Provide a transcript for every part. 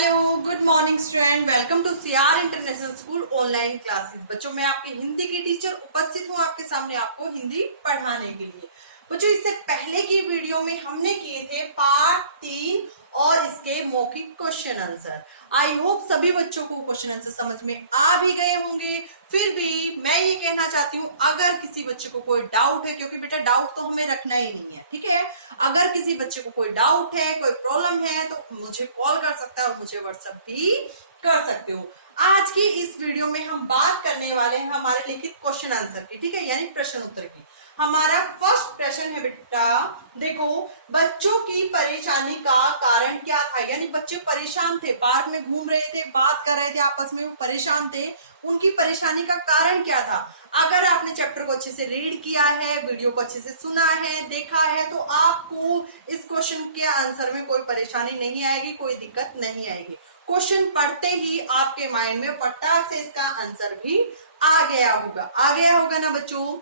Hello, good morning student. Welcome to CR international school online classes. बच्चों, मैं आपकी हिंदी की टीचर उपस्थित हूँ आपके सामने आपको हिंदी पढ़ाने के लिए। बच्चों, इससे पहले की वीडियो में हमने किए थे पार्ट 3 और इसके मौखिक क्वेश्चन आंसर। आई होप सभी बच्चों को क्वेश्चन आंसर समझ में आ भी गए होंगे। फिर भी मैं ये कहना चाहती हूँ, अगर किसी बच्चे को कोई डाउट है, क्योंकि बेटा डाउट तो हमें रखना ही नहीं है, ठीक है। अगर किसी बच्चे को कोई डाउट है, कोई प्रॉब्लम है, तो मुझे कॉल कर सकता है और मुझे व्हाट्सएप भी कर सकते हो। आज की इस वीडियो में हम बात करने वाले हैं हमारे लिखित क्वेश्चन आंसर की, ठीक है, यानी प्रश्न उत्तर की। हमारा फर्स्ट प्रश्न है बेटा, देखो, बच्चों की परेशानी का कारण क्या था। यानी बच्चे परेशान थे, पार्क में घूम रहे थे, बात कर रहे थे आपस में, वो परेशान थे। उनकी परेशानी का कारण क्या था। अगर आपने चैप्टर को अच्छे से रीड किया है, वीडियो को अच्छे से सुना है, देखा है, तो आपको इस क्वेश्चन के आंसर में कोई परेशानी नहीं आएगी, कोई दिक्कत नहीं आएगी। क्वेश्चन पढ़ते ही आपके माइंड में फटाक से इसका आंसर भी आ गया होगा ना बच्चों।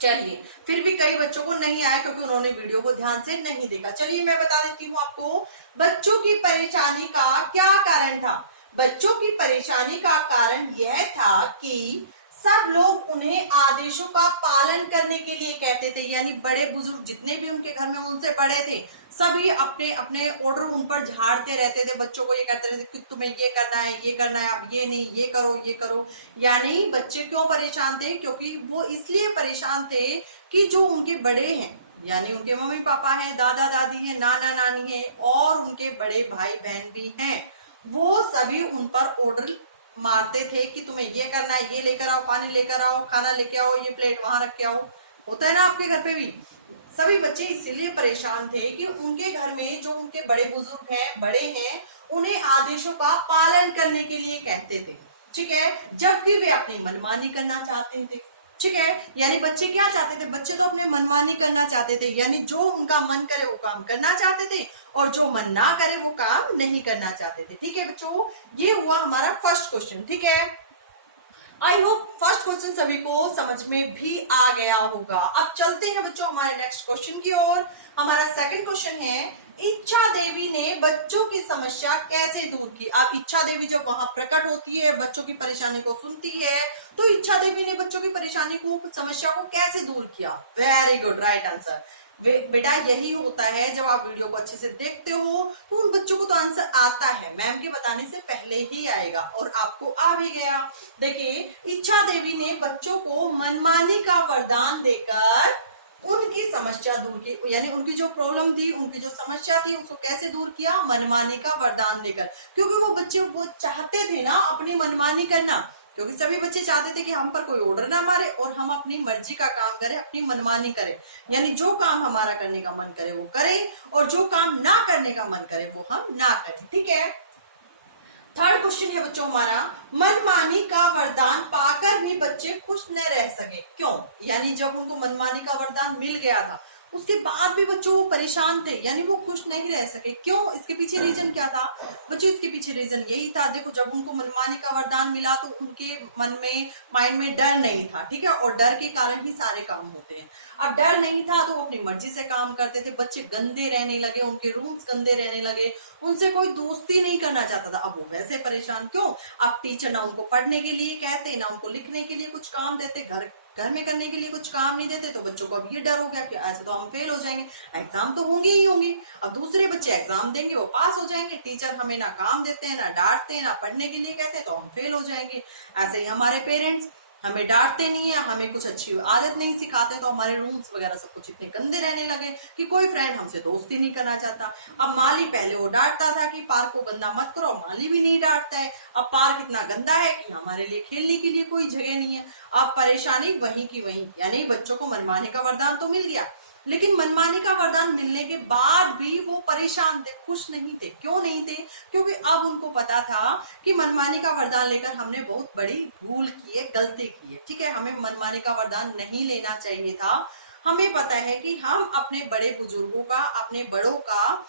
चलिए, फिर भी कई बच्चों को नहीं आया क्योंकि उन्होंने वीडियो को ध्यान से नहीं देखा। चलिए मैं बता देती हूँ आपको, बच्चों की परेशानी का क्या कारण था। बच्चों की परेशानी का कारण यह था कि सब लोग उन्हें आदेशों का पालन करने के लिए कहते थे। यानी बड़े बुजुर्ग जितने भी उनके घर में उनसे बड़े थे, सभी अपने अपने ऑर्डर उन पर झाड़ते रहते थे। बच्चों को ये कहते रहते कि तुम्हें ये करना है, ये करना है, अब ये नहीं, ये करो, ये करो। यानी बच्चे क्यों परेशान थे, क्योंकि वो इसलिए परेशान थे कि जो उनके बड़े हैं, यानी उनके मम्मी पापा हैं, दादा दादी हैं, नाना नानी हैं, और उनके बड़े भाई बहन भी हैं, वो सभी उन पर ऑर्डर मारते थे कि तुम्हें ये करना है, ये लेकर आओ, पानी लेकर आओ, खाना लेके आओ, ये प्लेट वहां रख के आओ। होता है ना आपके घर पे भी। सभी बच्चे इसीलिए परेशान थे कि उनके घर में जो उनके बड़े बुजुर्ग हैं, बड़े हैं, उन्हें आदेशों का पालन करने के लिए कहते थे, ठीक है, जबकि वे अपनी मनमानी करना चाहते थे, ठीक है। यानी बच्चे क्या चाहते थे, बच्चे तो अपने मनमानी करना चाहते थे, यानी जो उनका मन करे वो काम करना चाहते थे, और जो मन ना करे वो काम नहीं करना चाहते थे, ठीक है बच्चों। ये हुआ हमारा फर्स्ट क्वेश्चन, ठीक है। आई होप फर्स्ट क्वेश्चन सभी को समझ में भी आ गया होगा। अब चलते हैं बच्चों हमारे नेक्स्ट क्वेश्चन की ओर। हमारा सेकंड क्वेश्चन है, इच्छा देवी ने बच्चों की समस्या कैसे दूर की। अब इच्छा देवी जब वहां प्रकट होती है, बच्चों की परेशानी को सुनती है, तो इच्छा देवी ने बच्चों की परेशानी को, समस्या को कैसे दूर किया। Very good, right answer. बेटा यही होता है, जब आप वीडियो को अच्छे से देखते हो तो उन बच्चों को तो आंसर आता है, मैम के बताने से पहले ही आएगा, और आपको आ भी गया। देखिए, इच्छा देवी ने बच्चों को मनमानी का वरदान देकर उनकी समस्या दूर की, यानी उनकी जो प्रॉब्लम थी, उनकी जो समस्या थी, उसको कैसे दूर किया, मनमानी का वरदान देकर। क्योंकि वो बच्चे वो चाहते थे ना अपनी मनमानी करना, क्योंकि सभी बच्चे चाहते थे कि हम पर कोई ऑर्डर ना मारे और हम अपनी मर्जी का काम करें, अपनी मनमानी करें। यानी जो काम हमारा करने का मन करे वो करें, और जो काम ना करने का मन करे वो हम ना करें, ठीक है। थर्ड क्वेश्चन है बच्चों हमारा, मनमानी का वरदान पाकर भी बच्चे खुश न रह सके, क्यों। यानी जब उनको मनमानी का वरदान मिल गया था, उसके बाद भी बच्चों वो परेशान थे, यानी वो खुश नहीं रह सके, क्यों। इसके पीछे रीजन क्या था बच्चों, इसके पीछे रीजन यही था, देखो, जब उनको मनमानी का वरदान मिला तो उनके मन में, माइंड में डर नहीं था, ठीक है, और डर के कारण ही सारे काम होते हैं। अब डर नहीं था तो वो अपनी मर्जी से काम करते थे, बच्चे गंदे रहने लगे, उनके रूम्स गंदे रहने लगे, उनसे कोई दोस्ती नहीं करना चाहता था। अब वो वैसे परेशान क्यों, अब टीचर ना उनको पढ़ने के लिए कहते, ना उनको लिखने के लिए कुछ काम देते, घर में करने के लिए कुछ काम नहीं देते, तो बच्चों को अब ये डर हो गया कि ऐसे तो हम फेल हो जाएंगे, एग्जाम तो होंगे ही होंगे। अब दूसरे बच्चे एग्जाम देंगे, वो पास हो जाएंगे, टीचर हमें ना काम देते हैं, ना डांटते हैं, ना पढ़ने के लिए कहते हैं, तो हम फेल हो जाएंगे। ऐसे ही हमारे पेरेंट्स हमें डांटते नहीं है, हमें कुछ अच्छी आदत नहीं सिखाते, तो हमारे रूम्स वगैरह सब कुछ इतने गंदे रहने लगे कि कोई फ्रेंड हमसे दोस्ती नहीं करना चाहता। अब माली पहले वो डांटता था कि पार्क को गंदा मत करो, माली भी नहीं डांटता है। अब पार्क इतना गंदा है कि हमारे लिए खेलने के लिए कोई जगह नहीं है। अब परेशानी वहीं की वहीं, यानी बच्चों को मनमाने का वरदान तो मिल गया, लेकिन मनमानी का वरदान मिलने के बाद भी वो परेशान थे, खुश नहीं थे। क्यों नहीं थे, क्योंकि अब उनको पता था कि मनमानी का वरदान लेकर हमने बहुत बड़ी भूल की है, गलती की है, ठीक है, हमें मनमानी का वरदान नहीं लेना चाहिए था। हमें पता है कि हम अपने बड़े बुजुर्गों का, अपने बड़ों का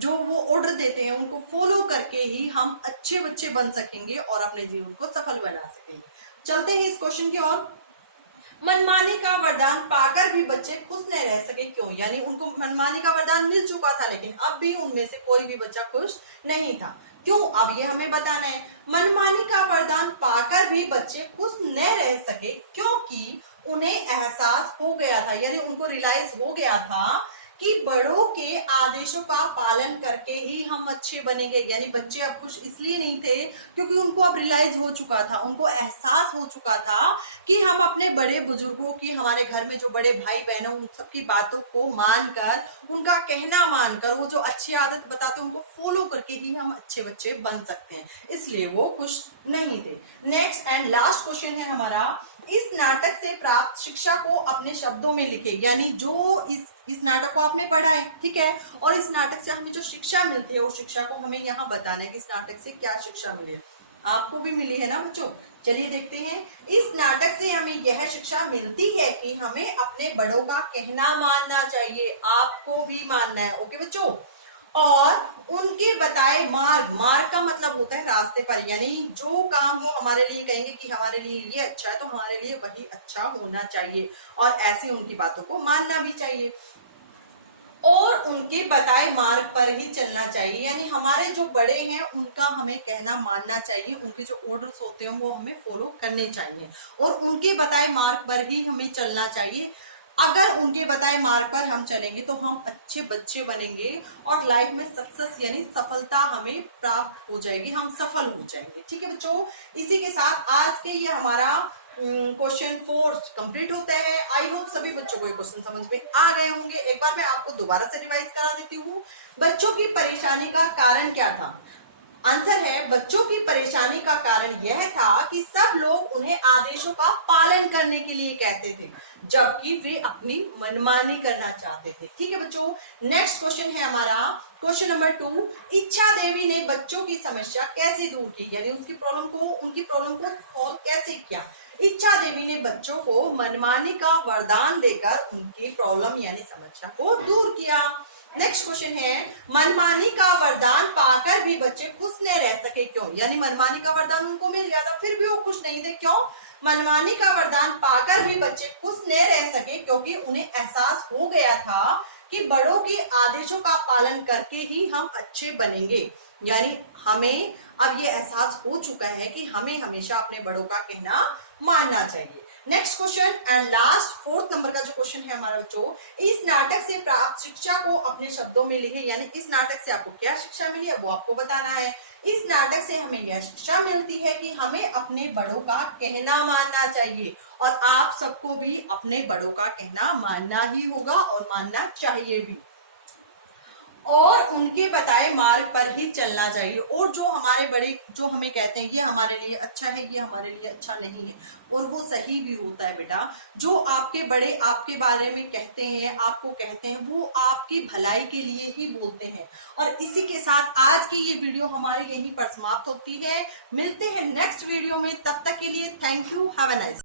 जो वो ऑर्डर देते हैं उनको फॉलो करके ही हम अच्छे बच्चे बन सकेंगे और अपने जीवन को सफल बना सकेंगे। चलते हैं इस क्वेश्चन की ओर। मनमानी का वरदान पाकर भी बच्चे खुश न रह सके, क्यों। यानी उनको मनमानी का वरदान मिल चुका था, लेकिन अब भी उनमें से कोई भी बच्चा खुश नहीं था। क्यों, अब ये हमें बताना है। मनमानी का वरदान पाकर भी बच्चे खुश न रह सके क्योंकि उन्हें एहसास हो गया था, यानी उनको रियलाइज हो गया था कि बड़ों के आदेशों का पालन करके ही हम अच्छे बनेंगे। यानी बच्चे अब खुश इसलिए नहीं थे क्योंकि उनको अब रियलाइज हो चुका था, उनको एहसास हो चुका था कि हम अपने बड़े बुजुर्गों की, हमारे घर में जो बड़े भाई बहन हैं उन सबकी बातों को मानकर, उनका कहना मानकर, वो जो अच्छी आदत बताते हैं उनको फॉलो करके ही हम अच्छे बच्चे बन सकते हैं, इसलिए वो खुश नहीं थे। नेक्स्ट एंड लास्ट क्वेश्चन है हमारा, इस नाटक से प्राप्त शिक्षा को अपने शब्दों में लिखे। यानी जो इस नाटक को आपने पढ़ा है, ठीक है, और इस नाटक से हमें जो शिक्षा मिलती है उस शिक्षा को हमें यहाँ बताना है कि इस नाटक से क्या शिक्षा मिली है। आपको भी मिली है ना बच्चों, चलिए देखते हैं। इस नाटक से हमें यह शिक्षा मिलती है कि हमें अपने बड़ों का कहना मानना चाहिए, आपको भी मानना है, ओके बच्चों। और उनके बताए मार्ग, मार्ग का मतलब होता है रास्ते पर, यानी जो काम वो हमारे लिए कहेंगे कि हमारे लिए ये अच्छा है तो हमारे लिए वही अच्छा होना चाहिए, और ऐसे उनकी बातों को मानना भी चाहिए और उनके बताए मार्ग पर ही चलना चाहिए। यानी हमारे जो बड़े हैं उनका हमें कहना मानना चाहिए, उनके जो ऑर्डर्स होते हैं वो हमें फॉलो करने चाहिए और उनके बताए मार्ग पर ही हमें चलना चाहिए। अगर उनके बताए मार्ग पर हम चलेंगे तो हम अच्छे बच्चे बनेंगे और लाइफ में सक्सेस यानी सफलता हमें प्राप्त हो जाएगी, हम सफल हो जाएंगे। ठीक है बच्चों, इसी के साथ आज के ये हमारा क्वेश्चन 4 कंप्लीट होता है। आई होप सभी बच्चों को ये क्वेश्चन समझ में आ गए होंगे। एक बार मैं आपको दोबारा से रिवाइज करा देती हूँ। बच्चों की परेशानी का कारण क्या था? आंसर है, बच्चों की परेशानी का कारण यह था कि सब लोग उन्हें आदेशों का पालन करने के लिए कहते थे जबकि वे अपनी मनमानी करना चाहते थे। ठीक है बच्चों, नेक्स्ट क्वेश्चन है हमारा क्वेश्चन नंबर 2। इच्छा देवी ने बच्चों की समस्या कैसे दूर की, यानी उनकी प्रॉब्लम को सॉल्व कैसे किया? इच्छा देवी ने बच्चों को मनमानी का वरदान देकर उनकी प्रॉब्लम यानी समस्या को दूर किया। नेक्स्ट क्वेश्चन है, मनमानी का वरदान पाकर भी बच्चे खुश न रह सके क्यों? यानी मनमानी का वरदान उनको मिल गया था फिर भी वो खुश नहीं थे, क्यों? मनमानी का वरदान पाकर भी बच्चे खुश न रह सके क्योंकि उन्हें एहसास हो गया था कि बड़ों के आदेशों का पालन करके ही हम अच्छे बनेंगे। यानी हमें अब ये एहसास हो चुका है कि हमें हमेशा अपने बड़ों का कहना मानना चाहिए। Next question and last 4th number का जो क्वेश्चन है हमारा बच्चों, इस नाटक से प्राप्त शिक्षा को अपने शब्दों में लिखे। यानी इस नाटक से आपको क्या शिक्षा मिली है वो आपको बताना है। इस नाटक से हमें यह शिक्षा मिलती है कि हमें अपने बड़ों का कहना मानना चाहिए और आप सबको भी अपने बड़ों का कहना मानना ही होगा और मानना चाहिए भी और उनके बताए मार्ग पर ही चलना चाहिए। और जो हमारे बड़े जो हमें कहते हैं ये हमारे लिए अच्छा है, ये हमारे लिए अच्छा नहीं है, और वो सही भी होता है बेटा। जो आपके बड़े आपके बारे में कहते हैं, आपको कहते हैं, वो आपकी भलाई के लिए ही बोलते हैं। और इसी के साथ आज की ये वीडियो हमारी यहीं पर समाप्त होती है। मिलते हैं नेक्स्ट वीडियो में, तब तक के लिए thank you, have a nice.